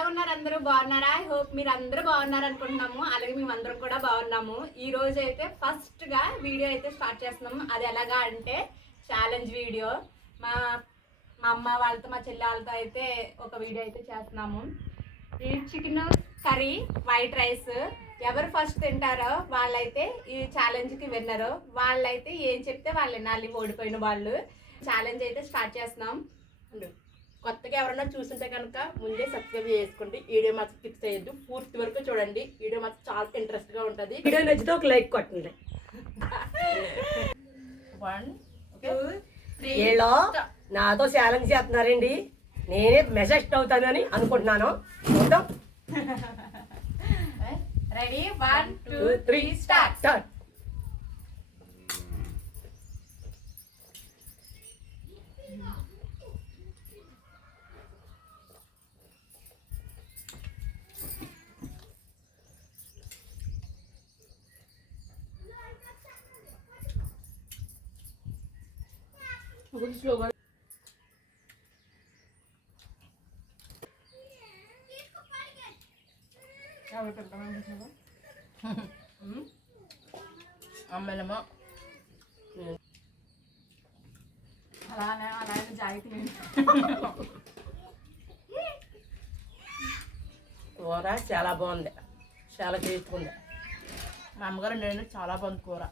ఎలా ఉన్నారు? అందరూ బాగున్నారా? ఐ హోప్ మీరు అందరూ బాగున్నారు అనుకుంటున్నాము. అలాగే మేము అందరం కూడా బాగున్నాము. ఈ రోజు అయితే ఫస్ట్ గా వీడియో అయితే స్టార్ట్ చేస్తున్నాము. అది ఎలాగా అంటే ఛాలెంజ్ వీడియో. మా అమ్మ వాళ్ళతో మా చెల్లి వాళ్ళతో అయితే ఒక వీడియో అయితే చేస్తున్నాము. ఈ చికెన్ కర్రీ, వైట్ రైస్ ఎవరు ఫస్ట్ తింటారో వాళ్ళైతే ఈ ఛాలెంజ్కి విన్నరు. వాళ్ళైతే ఏం చెప్తే వాళ్ళు వినాలి, ఓడిపోయిన వాళ్ళు. ఛాలెంజ్ అయితే స్టార్ట్ చేస్తున్నాం. కొత్తగా ఎవరైనా చూస్తుంటే కనుక ముందే సబ్స్క్రైబ్ చేసుకోండి. వీడియో మాత్రం క్లిక్ చేయొద్దు, పూర్తి వరకు చూడండి. వీడియో మాత్రం చాలా ఇంట్రెస్ట్ గా ఉంటుంది. వీడియో నచ్చితే ఒక లైక్ కొట్టండి. 1 2 3 వీళ్ళు నాతో ఛాలెంజ్ చేస్తున్నారండి. నేనే మెసేజ్ అవుతానని అనుకుంటున్నాను. చూద్దాం. Ready 1 2 3 start. స్లోగా అమ్మలమ్మ అలానే జాగ్రత్త. కూర చాలా బాగుంది, చాలా చేసుకుంది. మా అమ్మగారు నేను చాలా బాగుంది కూర.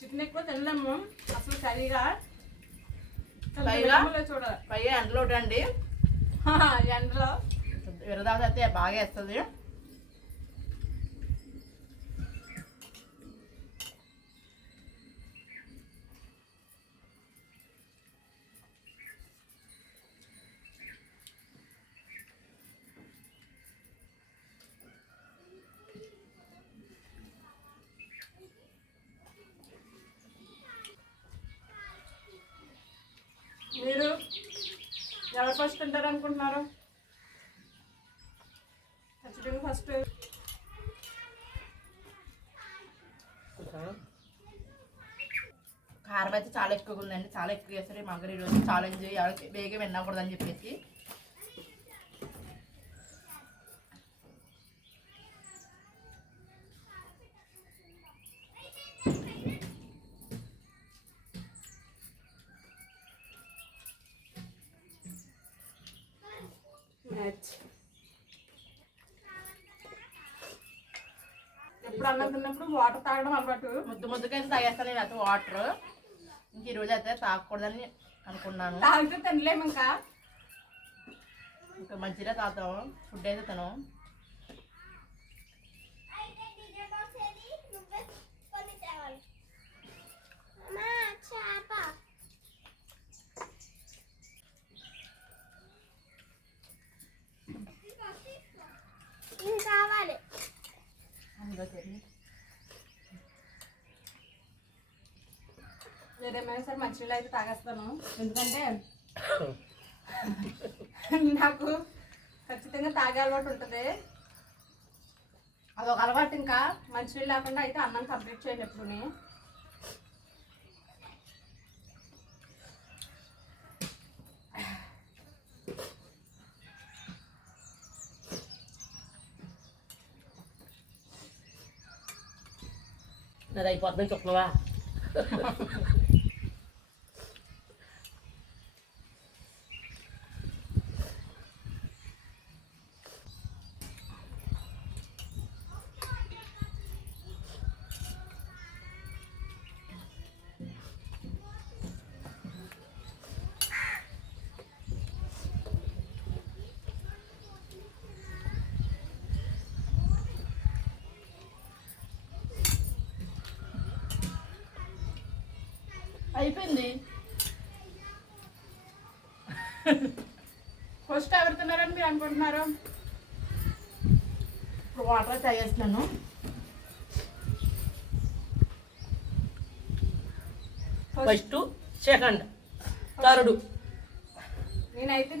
చికెన్ ఎక్కువ తినలేము అసలు సరిగా. పైగా ఎండలో ఉండండి, ఎండలో విరదాత అయితే బాగా వేస్తుంది. మీరు ఎవరు ఫస్ట్ తింటారు అనుకుంటున్నారు? ఖచ్చితంగా ఫస్ట్. కారం అయితే చాలా ఎక్కువగా ఉందండి, చాలా ఎక్కువ చేస్తారు. మా అమ్మగారు ఈరోజు ఛాలెంజ్ ఎవరికి బేగా వినకూడదని చెప్పేసి ఎప్పుడు అన్నం తిన్నప్పుడు వాటర్ తాగడం అలవాటు. ముద్దుకైతే తాగేస్తాను నేను అయితే వాటర్. ఇంక ఈరోజు అయితే తాగకూడదని అనుకున్నాను. తాగితే తినలేము ఇంకా మంచిగా తాగుతాం, ఫుడ్ అయితే తినం. కావాలి ఏదేమైనా సరే మంచినీళ్ళు అయితే తాగేస్తాను. ఎందుకంటే నాకు ఖచ్చితంగా తాగే అలవాటు ఉంటుంది. అదొక అలవాటు. ఇంకా మంచినీళ్ళు లేకుండా అయితే అన్నం కంప్లీట్ చేయాలి ఎప్పుడుని. అది అయిపోతుంది చుక్కవా. అయిపోయింది. ఫస్ట్ ఎవరు తిన్నారని మీరు అనుకుంటున్నారు? ఇప్పుడు వాటర్ తాగేస్తున్నాను. First, second, third. నేనైతే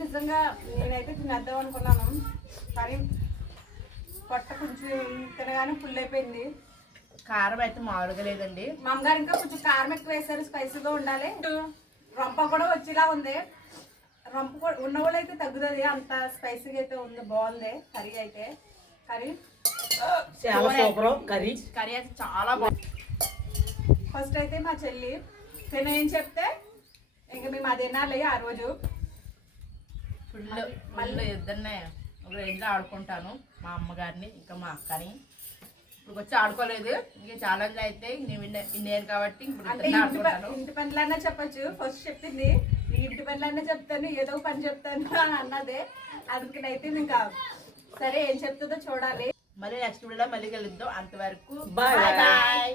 తినేద్దాం అనుకున్నాను, కానీ పొట్ట కొంచెం తినగానే ఫుల్ అయిపోయింది. కారం అయితే మామూలుగా లేదండి. మా అమ్మగారు ఇంకా కొంచెం కారం ఎక్కువ వేసారు, స్పైసీగా ఉండాలి. రొంప కూడా వచ్చేలా ఉంది. రంపు కూడా ఉన్న వాళ్ళు అయితే తగ్గుతుంది, అంత స్పైసీగా అయితే ఉంది, బాగుంది కర్రీ అయితే. కర్రీ చాలా సూపర్ కర్రీ. కర్రీ అయితే చాలా బాగుంది. ఫస్ట్ అయితే మా చెల్లి తిన ఏం చెప్తే ఇంకా మేము అది తినాలి ఆ రోజు. మళ్ళీ ఇద్దరినే ఒక రేంజ్లో ఆడుకుంటాను, మా అమ్మగారిని ఇంకా మా అక్కని. ఇప్పుడు వచ్చి ఆడుకోలేదు, ఇంకా ఛాలెంజ్ అయితే నేను కాబట్టి ఇప్పుడు అంటే ఇద్దరిని ఆడుకుంటాను. ఇంటి పనులన్నా చెప్పచ్చు. ఫస్ట్ చెప్పింది నీ ఇంటి పనులన్నా చెప్తాను, ఏదో ఒక పని చెప్తాను అని అన్నదే. అందుకనైతే ఇంకా సరే ఏం చెప్తుందో చూడాలి. మళ్ళీ నెక్స్ట్ వీడియోలో మళ్ళీ కలుద్దాం. అంతవరకు Bye. బాయ్.